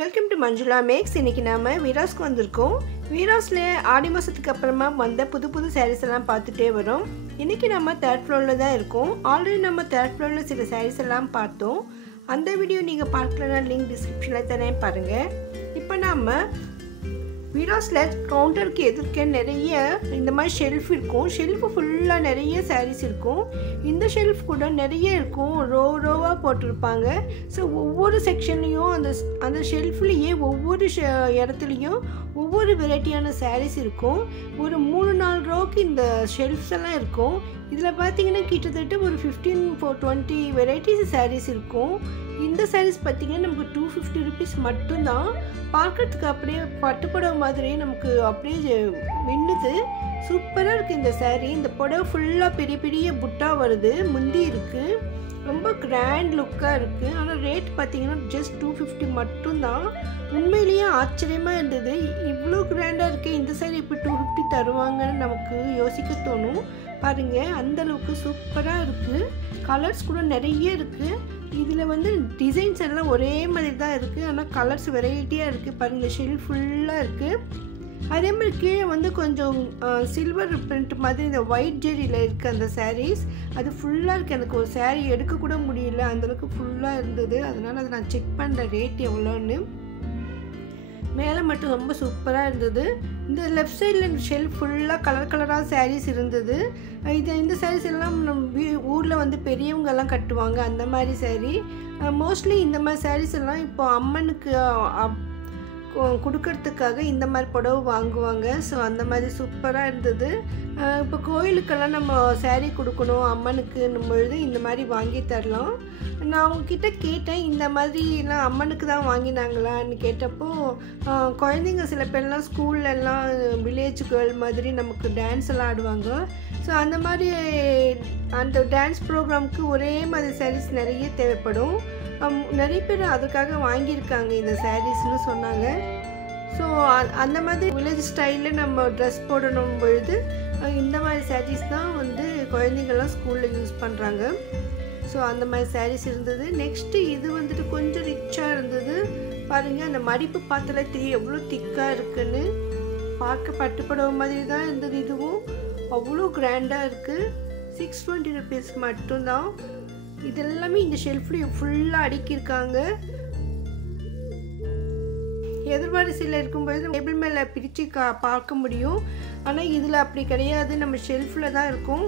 Welcome to Manjula maths. இன்றைக்கி நாம் வீராஸ்க்கு வந்திருக்கோம். வீராஸில் ஆடி மாதத்துக்கு அப்புறமா வந்த புது சாரீஸ் எல்லாம் பார்த்துட்டே வரோம். இன்றைக்கி நம்ம 3rd ஃப்ளோரில் தான் இருக்கோம். ஆல்ரெடி நம்ம 3rd ஃப்ளோரில் சில சாரீஸ் எல்லாம் பார்த்தோம். அந்த வீடியோ நீங்கள் பார்க்கலன்னா லிங்க் டிஸ்கிரிப்ஷனில் தானே பாருங்கள். இப்போ நம்ம வீராஸில் கவுண்டருக்கு எதிர்க்க நிறைய இந்த மாதிரி ஷெல்ஃப் இருக்கும். ஷெல்ஃபு ஃபுல்லாக நிறைய சாரீஸ் இருக்கும். இந்த ஷெல்ஃப் கூட நிறைய இருக்கும், ரோவாக போட்டிருப்பாங்க. ஸோ ஒவ்வொரு செக்ஷன்லேயும் அந்த ஷெல்ஃப்லேயே ஒவ்வொரு இடத்துலையும் ஒவ்வொரு வெரைட்டியான சாரீஸ் இருக்கும். ஒரு 3-4 ரோவுக்கு இந்த ஷெல்ஃப்ஸ் எல்லாம் இருக்கும். இதில் பார்த்தீங்கன்னா கிட்டத்தட்ட ஒரு 15-20 வெரைட்டிஸ் சாரீஸ் இருக்கும். இந்த சாரீஸ் பார்த்திங்கன்னா நமக்கு 250 ருபீஸ் மட்டும்தான். பார்க்கறதுக்கு அப்படியே பட்டுப்புடவை மாதிரி நமக்கு அப்படியே மின்னுது. சூப்பராக இருக்குது இந்த சாரீ. இந்த புடவை ஃபுல்லாக பெரிய பெரிய புட்டா வருது, முந்தி இருக்குது, ரொம்ப கிராண்ட் லுக்காக இருக்குது. ஆனால் ரேட் பார்த்திங்கன்னா ஜஸ்ட் 250 மட்டும்தான். உண்மையிலேயே ஆச்சரியமாக இருந்தது. இவ்வளோ கிராண்டாக இருக்குது, இந்த சாரீ இப்போ 250 தருவாங்கன்னு நமக்கு யோசிக்க தோணும். பாருங்கள், அந்தளவுக்கு சூப்பராக இருக்குது. கலர்ஸ் கூட நிறைய இருக்குது. இதில் வந்து டிசைன்ஸ் எல்லாம் ஒரே மாதிரி தான் இருக்குது, ஆனால் கலர்ஸ் வெரைட்டியாக இருக்குது. பாருங்கள், ஷெல் ஃபுல்லாக இருக்குது. அதே மாதிரி கீழே வந்து கொஞ்சம் சில்வர் பிரிண்ட் மாதிரி இந்த ஒயிட் ஜெரியில் இருக்குது அந்த சாரீஸ். அது ஃபுல்லாக இருக்குது. எனக்கு ஒரு சாரீ எடுக்கக்கூட முடியல, அந்தளவுக்கு ஃபுல்லாக இருந்தது. அதனால் அதை நான் செக் பண்ணுறேன் ரேட் எவ்வளோன்னு. மேலே மட்டும் ரொம்ப சூப்பராக இருந்தது. இந்த லெஃப்ட் சைடில் ஷெல்ஃப் ஃபுல்லாக கலராக சாரீஸ் இருந்தது. இந்த சாரீஸ் எல்லாம் நம்ம ஊரில் வந்து பெரியவங்கெல்லாம் கட்டுவாங்க, அந்த மாதிரி சாரீ. மோஸ்ட்லி இந்த மாதிரி சாரீஸ் எல்லாம் இப்போ அம்மனுக்கு கொடுக்கறதுக்காக இந்த மாதிரி புடவை வாங்குவாங்க. ஸோ அந்த மாதிரி சூப்பராக இருந்தது. இப்போ கோயிலுக்கெல்லாம் நம்ம சாரீ கொடுக்கணும் அம்மனுக்குன்னும் பொழுது இந்த மாதிரி வாங்கி தரலாம். நான் அவங்கக்கிட்ட கேட்டேன், இந்த மாதிரிலாம் அம்மனுக்கு தான் வாங்கினாங்களான்னு கேட்டப்போ, குழந்தைங்க சில பேர்லாம் ஸ்கூல்லலாம் வில்லேஜ் கேர்ள் மாதிரி நமக்கு டான்ஸ் எல்லாம் ஆடுவாங்க. ஸோ அந்த மாதிரி அந்த டான்ஸ் ப்ரோக்ராமுக்கு ஒரே மாதிரி சாரீஸ் நிறைய தேவைப்படும். நிறைய பேர் அதுக்காக வாங்கியிருக்காங்க இந்த சாரீஸ்னு சொன்னாங்க. ஸோ அந்த மாதிரி வில்லேஜ் ஸ்டைலில் நம்ம ட்ரெஸ் போடணும் பொழுது இந்த மாதிரி சாரீஸ் தான் வந்து குழந்தைங்கள்லாம் ஸ்கூலில் யூஸ் பண்ணுறாங்க. ஸோ அந்த மாதிரி சாரீஸ் இருந்தது. நெக்ஸ்ட்டு இது வந்துட்டு கொஞ்சம் ரிச்சாக இருந்தது. பாருங்கள், அந்த மடிப்பு பாத்திர தெரியும் எவ்வளோ திக்காக இருக்குன்னு. பார்க்க பட்டுப்புடவை மாதிரி தான் இருந்தது. இதுவும் அவ்வளோ கிராண்டாக இருக்குது. 620 ருபீஸ் மட்டும்தான். இதெல்லாமே இந்த ஷெல்ஃப்லேயும் ஃபுல்லாக அடுக்கியிருக்காங்க. எதிர்வரிசையில் இருக்கும்போது டேபிள் மேலே பிரித்து பார்க்க முடியும். ஆனால் இதில் அப்படி கிடையாது, நம்ம ஷெல்ஃபில் தான் இருக்கும்.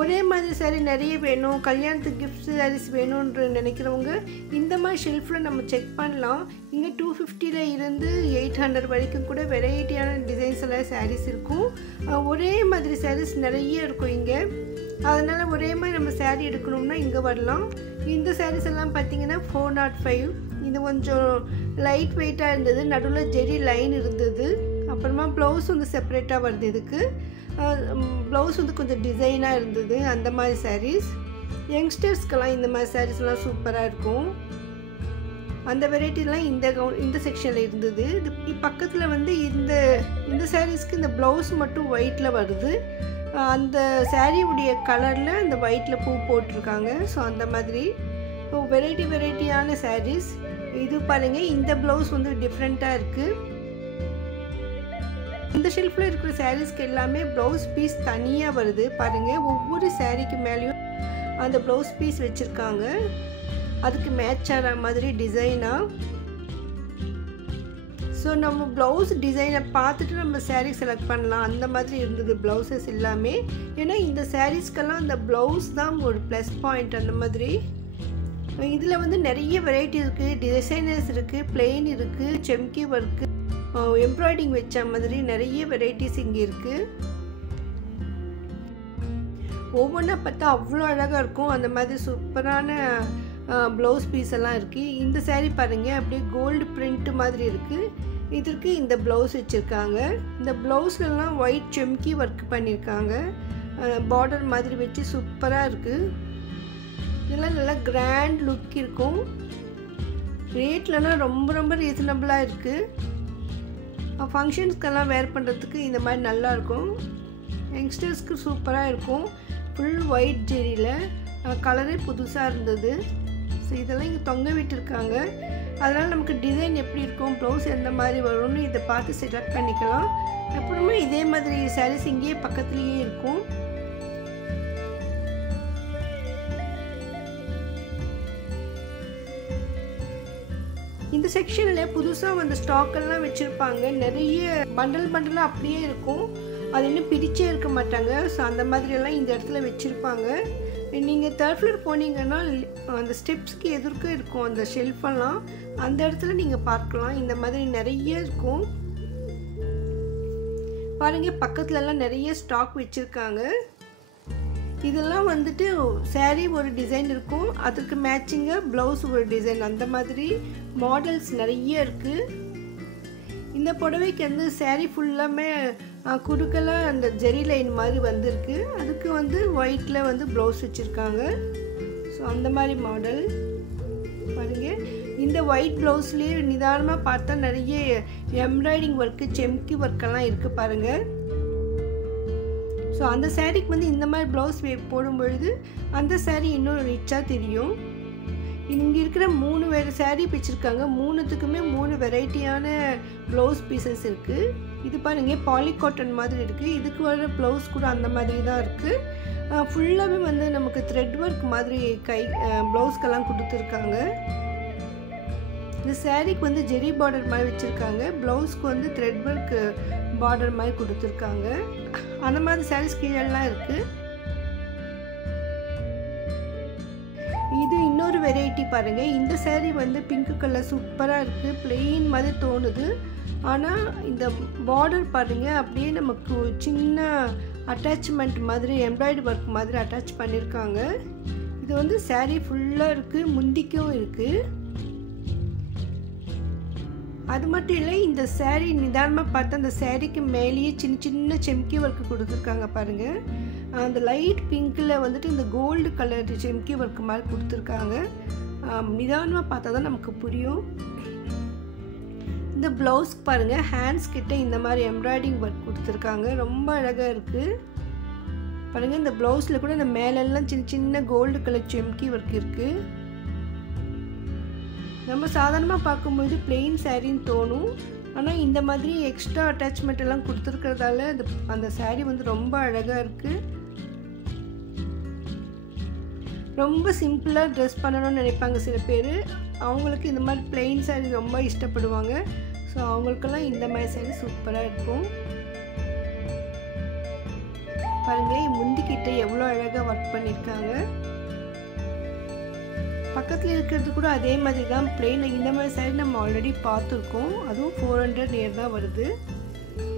ஒரே மாதிரி சாரீ நிறைய வேணும், கல்யாணத்துக்கு கிஃப்ட் சாரீஸ் வேணும்னு நினைக்கிறவங்க இந்த மாதிரி ஷெல்ஃபில் நம்ம செக் பண்ணலாம். இங்கே 250 இருந்து 800 வரைக்கும் கூட வெரைட்டியான டிசைன்ஸ் எல்லாம் சாரீஸ் இருக்கும். ஒரே மாதிரி சாரீஸ் நிறைய இருக்கும் இங்கே. அதனால் ஒரே மாதிரி நம்ம சாரீ எடுக்கணும்னா இங்கே வரலாம். இந்த சாரீஸ் எல்லாம் பார்த்திங்கன்னா 405. இது கொஞ்சம் லைட் வெயிட்டாக இருந்தது. நடுவில் ஜெரி லைன் இருந்தது. அப்புறமா ப்ளவுஸ் வந்து செப்பரேட்டாக வருது. இதுக்கு ப்ளவுஸ் வந்து கொஞ்சம் டிசைனாக இருந்தது. அந்த மாதிரி சாரீஸ் யங்ஸ்டர்ஸ்க்கெல்லாம் இந்த மாதிரி சாரீஸ்லாம் சூப்பராக இருக்கும். அந்த வெரைட்டிலாம் இந்த செக்ஷனில் இருந்தது. இது பக்கத்தில் வந்து இந்த சாரீஸ்க்கு இந்த ப்ளவுஸ் மட்டும் ஒயிட்டில் வருது. அந்த சாரியுடைய கலரில் அந்த ஒயிட்டில் பூ போட்டிருக்காங்க. ஸோ அந்த மாதிரி வெரைட்டியான சாரீஸ். இது பாருங்கள், இந்த ப்ளவுஸ் வந்து டிஃப்ரெண்ட்டாக இருக்குது. இந்த ஷெல்ஃபில் இருக்கிற சாரீஸ்க்கு எல்லாமே ப்ளவுஸ் பீஸ் தனியாக வருது. பாருங்கள், ஒவ்வொரு சாரீக்கு மேலேயும் அந்த ப்ளவுஸ் பீஸ் வச்சுருக்காங்க. அதுக்கு மேட்ச் ஆகிற மாதிரி டிசைனாக. ஸோ நம்ம ப்ளவுஸ் டிசைனை பார்த்துட்டு நம்ம சாரீ செலக்ட் பண்ணலாம். அந்த மாதிரி இருந்தது ப்ளவுசஸ் எல்லாமே. ஏன்னா இந்த சாரீஸ்க்கெல்லாம் அந்த ப்ளவுஸ் தான் ஒரு ப்ளஸ் பாயிண்ட். அந்த மாதிரி இதில் வந்து நிறைய வெரைட்டி இருக்குது, டிசைனர்ஸ் இருக்குது, பிளெயின் இருக்குது, செம்கி ஒர்க்கு, எம்ப்ராய்டிங் வச்ச மாதிரி நிறைய வெரைட்டிஸ் இங்கே இருக்குது. ஒவ்வொன்றா பார்த்தா அவ்வளோ அழகாக இருக்கும். அந்த மாதிரி சூப்பரான ப்ளவுஸ் பீஸ் எல்லாம் இருக்குது. இந்த சாரீ பாருங்கள், அப்படியே கோல்டு பிரிண்ட் மாதிரி இருக்குது. இதற்கு இந்த ப்ளவுஸ் வச்சுருக்காங்க. இந்த ப்ளவுஸ்லாம் ஒயிட் செம்கி ஒர்க் பண்ணியிருக்காங்க. பார்டர் மாதிரி வச்சு சூப்பராக இருக்குது. இதெல்லாம் நல்லா கிராண்ட் லுக் இருக்கும். ரேட்லலாம் ரொம்ப ரீசனபிளாக இருக்குது. ஃபங்க்ஷன்ஸ்க்கெல்லாம் வேர் பண்ணுறதுக்கு இந்த மாதிரி நல்லாயிருக்கும். யங்ஸ்டர்ஸ்க்கு சூப்பராக இருக்கும். ஃபுல் ஒயிட் ஜெரியில் கலரே புதுசாக இருந்தது. ஸோ இதெல்லாம் இங்கே தொங்க விட்டுருக்காங்க. அதனால் நமக்கு டிசைன் எப்படி இருக்கும், ப்ளவுஸ் எந்த மாதிரி வரும்னு இதை பார்த்து செலக்ட் பண்ணிக்கலாம். அப்புறமா இதே மாதிரி சாரீஸ் இங்கேயே பக்கத்துலேயே இருக்கும். இந்த செக்ஷனில் புதுசாக வந்து ஸ்டாக்கெல்லாம் வச்சுருப்பாங்க. நிறைய பண்டலாக அப்படியே இருக்கும். அது இன்னும் பிரிச்சே இருக்க மாட்டாங்க. ஸோ அந்த மாதிரியெல்லாம் இந்த இடத்துல வச்சுருப்பாங்க. நீங்கள் தேர்ட் ஃப்ளோர் போனீங்கன்னா அந்த ஸ்டெப்ஸ்க்கு எதிர்க்க இருக்கும் அந்த ஷெல்ஃபெல்லாம். அந்த இடத்துல நீங்கள் பார்க்கலாம். இந்த மாதிரி நிறைய இருக்கும் பாருங்கள். பக்கத்துலலாம் நிறைய ஸ்டாக் வச்சுருக்காங்க. இதெல்லாம் வந்துட்டு சாரீ ஒரு டிசைன் இருக்கும், அதுக்கு மேட்சிங்காக ப்ளவுஸ் ஒரு டிசைன், அந்த மாதிரி மாடல்ஸ் நிறைய இருக்குது. இந்த புடவைக்கு வந்து சாரீ ஃபுல்லாமே குறுக்கெல்லாம் அந்த ஜெரி லைன் மாதிரி வந்திருக்கு. அதுக்கு வந்து ஒயிட்டில் வந்து ப்ளவுஸ் வச்சுருக்காங்க. ஸோ அந்த மாதிரி மாடல் பாருங்கள். இந்த ஒயிட் ப்ளவுஸ்லேயே நிதானமாக பார்த்தா நிறைய எம்ப்ராய்டிங் ஒர்க்கு, செம்கி ஒர்க்கெல்லாம் இருக்குது பாருங்கள். ஸோ அந்த சாரீக்கு வந்து இந்த மாதிரி ப்ளவுஸ் போடும்பொழுது அந்த சாரீ இன்னும் ரிச்சாக தெரியும். இங்கே இருக்கிற 3 வேறு சாரீ வச்சுருக்காங்க. 3த்துக்குமே 3 வெரைட்டியான ப்ளவுஸ் பீசஸ் இருக்குது. இது பாருங்கள் பாலி காட்டன் மாதிரி இருக்குது. இதுக்கு வர ப்ளவுஸ் கூட அந்த மாதிரி தான் இருக்குது. ஃபுல்லாகவே வந்து நமக்கு த்ரெட் ஒர்க் மாதிரி ப்ளவுஸ்க்கெல்லாம் கொடுத்துருக்காங்க. இந்த சாரீக்கு வந்து ஜெரி பார்டர் மாதிரி வச்சுருக்காங்க. ப்ளவுஸ்க்கு வந்து த்ரெட் ஒர்க் பார்டர் மாதிரி கொடுத்துருக்காங்க. அந்த மாதிரி சாரீஸ் கீழெல்லாம் இருக்குது. இது இன்னொரு வெரைட்டி பாருங்கள். இந்த சாரீ வந்து பிங்க் கலர் சூப்பராக இருக்குது. பிளெயின் மாதிரி தோணுது. ஆனால் இந்த பார்டர் பாருங்கள் அப்படியே நமக்கு சின்ன அட்டாச்மெண்ட் மாதிரி எம்ப்ராய்டரி ஒர்க் மாதிரி அட்டாச் பண்ணியிருக்காங்க. இது வந்து சாரீ ஃபுல்லாக இருக்குது, முந்திக்கும் இருக்குது. அது மட்டும் இல்லை, இந்த சாரீ நிதானமாக பார்த்தா அந்த சாரீக்கு மேலேயே சின்ன சின்ன செம்கி ஒர்க்கு கொடுத்துருக்காங்க பாருங்கள். அந்த லைட் பிங்க்கில் வந்துட்டு இந்த கோல்டு கலர் செம்கி ஒர்க்கு மாதிரி கொடுத்துருக்காங்க. நிதானமாக பார்த்தா தான் நமக்கு புரியும். இந்த ப்ளவுஸ்க்கு பாருங்கள் ஹேண்ட்ஸ் கிட்ட இந்த மாதிரி எம்ப்ராய்டிங் ஒர்க் கொடுத்துருக்காங்க. ரொம்ப அழகாக இருக்குது பாருங்கள். இந்த ப்ளவுஸில் கூட இந்த மேலெல்லாம் சின்ன சின்ன கோல்டு கலர் செம்கி ஒர்க் இருக்குது. நம்ம சாதாரணமாக பார்க்கும்போது பிளெயின் சாரின்னு தோணும். ஆனால் இந்த மாதிரி எக்ஸ்ட்ரா அட்டாச்மெண்ட் எல்லாம் கொடுத்துருக்கிறதால அந்த சாரீ வந்து ரொம்ப அழகாக இருக்குது. ரொம்ப சிம்பிளாக ட்ரெஸ் பண்ணணும்னு நினைப்பாங்க சில பேர். அவங்களுக்கு இந்த மாதிரி பிளெயின் சாரீ ரொம்ப இஷ்டப்படுவாங்க. ஸோ அவங்களுக்கெல்லாம் இந்த மாதிரி சாரீ சூப்பராக இருக்கும். பாருங்கள் முந்திக்கிட்ட எவ்வளோ அழகாக ஒர்க் பண்ணியிருக்காங்க. பக்கத்தில் இருக்கிறது கூட அதே மாதிரி தான் பிளெயின். இந்த மாதிரி சாரீ நம்ம ஆல்ரெடி பார்த்துருக்கோம். அதுவும் 400 நியர் தான் வருது.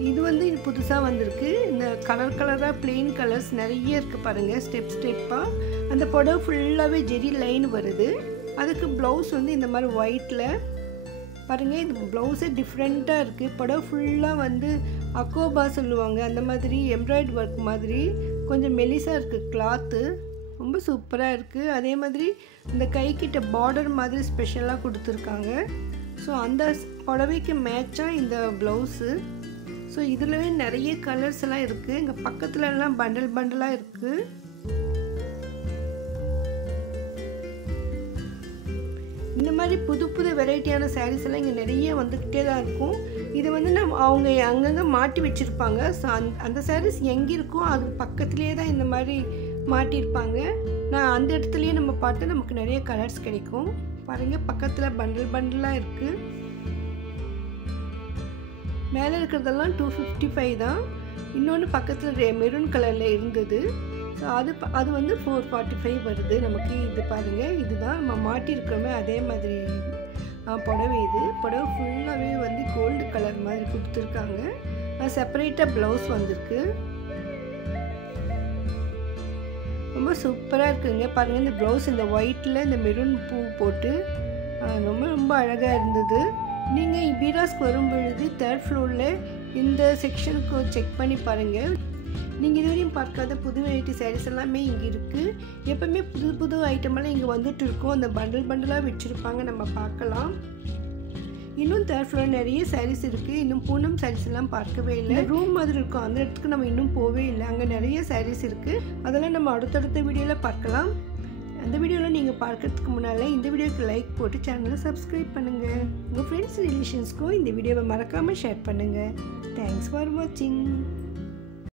இது வந்து இது புதுசாக வந்திருக்கு. இந்த கலராக பிளெயின் கலர்ஸ் நிறைய இருக்குது பாருங்கள். ஸ்டெப்பாக அந்த புடவை ஃபுல்லாகவே ஜெரி லைன் வருது. அதுக்கு ப்ளவுஸ் வந்து இந்த மாதிரி ஒயிட்டில் பாருங்கள். இது ப்ளவுஸே டிஃப்ரெண்ட்டாக இருக்குது. புடவை ஃபுல்லாக வந்து அக்கோபா சொல்லுவாங்க, அந்த மாதிரி எம்ப்ராய்டரி ஒர்க் மாதிரி கொஞ்சம் மெலிசாக இருக்குது கிளாத்து. ரொம்ப சூப்பராக இருக்குது. அதே மாதிரி இந்த கைக்கிட்ட பார்டர் மாதிரி ஸ்பெஷலாக கொடுத்துருக்காங்க. ஸோ அந்த புடவைக்கு மேட்சாக இந்த ப்ளவுஸு. ஸோ இதுலவே நிறைய கலர்ஸ் எல்லாம் இருக்குது. இங்கே பக்கத்துலலாம் பண்டலாக இருக்குது. இந்த மாதிரி புது வெரைட்டியான சாரீஸ் எல்லாம் இங்கே நிறைய வந்துக்கிட்டே தான் இருக்கும். இது வந்து அவங்க அங்கங்கே மாட்டி வச்சுருப்பாங்க. ஸோ அந்த சாரீஸ் எங்கே இருக்கோ அது பக்கத்துலேயே தான் இந்த மாதிரி மாட்டியிருப்பாங்க. நான் அந்த இடத்துலையே நம்ம பார்த்தா நமக்கு நிறைய கலர்ஸ் கிடைக்கும். பாருங்கள் பக்கத்தில் பண்டலாக இருக்குது. மேலே இருக்கிறதெல்லாம் 255 தான். இன்னொன்று பக்கத்தில் மெரூன் கலரில் இருந்தது. ஸோ அது வந்து 445 வருது நமக்கு. இது பாருங்கள், இதுதான் நம்ம மாட்டியிருக்கிறோமே அதே மாதிரி புடவை. இது புடவை ஃபுல்லாகவே வந்து கோல்டு கலர் மாதிரி கொடுத்துருக்காங்க. செப்பரேட்டாக ப்ளவுஸ் வந்திருக்கு. ரொம்ப சூப்பராக இருக்குங்க. பாருங்கள் இந்த ப்ளவுஸ் இந்த ஒயிட்டில் இந்த மெரூன் பூ போட்டு ரொம்ப அழகாக இருந்தது. நீங்கள் வீராஸ்க்கு வரும்பொழுது 3rd ஃப்ளோரில் இந்த செக்ஷனுக்கு செக் பண்ணி பாருங்கள். நீங்கள் இதுவரையும் பார்க்காத புது வெரைட்டி சாரீஸ் எல்லாமே இங்கே இருக்குது. எப்போவுமே புது ஐட்டமெல்லாம் இங்கே வந்துட்டு இருக்கோம். அந்த பண்டலாக வச்சுருப்பாங்க, நம்ம பார்க்கலாம். இன்னும் 3rd ஃப்ளோர் நிறைய சாரீஸ் இருக்குது. இன்னும் பூனம் சாரீஸ் எல்லாம் பார்க்கவே இல்லை. ரூம் மாதிரி இருக்கும், அந்த இடத்துக்கு நம்ம இன்னும் போவே இல்லை. அங்கே நிறைய சாரீஸ் இருக்குது. அதெல்லாம் நம்ம அடுத்தடுத்த வீடியோவில் பார்க்கலாம். அந்த வீடியோவில் நீங்கள் பார்க்கறதுக்கு முன்னால் இந்த வீடியோக்கு லைக் போட்டு சேனலை சப்ஸ்கிரைப் பண்ணுங்கள். உங்கள் ஃப்ரெண்ட்ஸ் ரிலேஷன்ஸ்க்கும் இந்த வீடியோவை மறக்காமல் ஷேர் பண்ணுங்கள். தேங்க்ஸ் ஃபார் வாட்சிங்.